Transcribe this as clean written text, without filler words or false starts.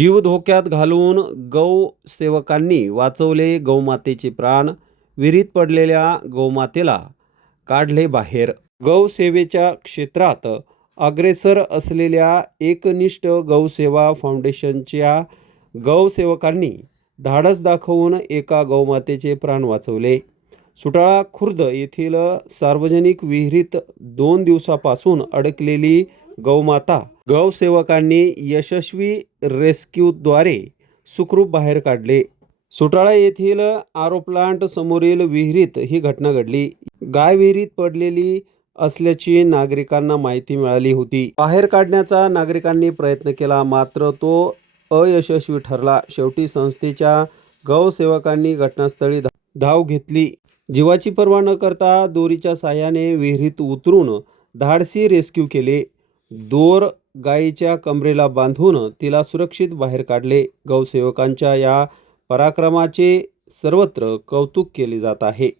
जीव धोक्यात घालून गौसेवकांनी वाचवले गौमातेचे प्राण. विहिरीत पडलेल्या गौमातेला काढले बाहेर. गौसेवेच्या क्षेत्रात अग्रेसर असलेल्या एकनिष्ठ गौसेवा फाउंडेशनच्या गौसेवकांनी धाडस दाखवून एका गौमातेचे प्राण वाचवले. सुटाळा खुर्द येथील सार्वजनिक विहिरीत 2 दिवसापासून अडकलेली गौमाता गौसेवकांनी यशस्वी रेस्क्यूद्वारे सुखरूप बाहेर काढले. सुटाळा येथील आरो प्लांट समोरील विहिरीत ही घटना घडली. गाय विहिरीत पडलेली असल्याची नागरिकांना माहिती मिळाली होती. बाहेर काढण्याचा नागरिकांनी प्रयत्न केला, मात्र तो अयशस्वी ठरला. शेवटी संस्थेच्या गौसेवकांनी घटनास्थळी धाव घेतली. जीवाची पर्वा न करता दोरीच्या साहाय्याने विहिरीत उतरून धाडसी रेस्क्यू केले. दोर गायीच्या कमरेला बांधून तिला सुरक्षित बाहेर काढले. गौसेवकांच्या या पराक्रमाचे सर्वत्र कौतुक केले जात आहे.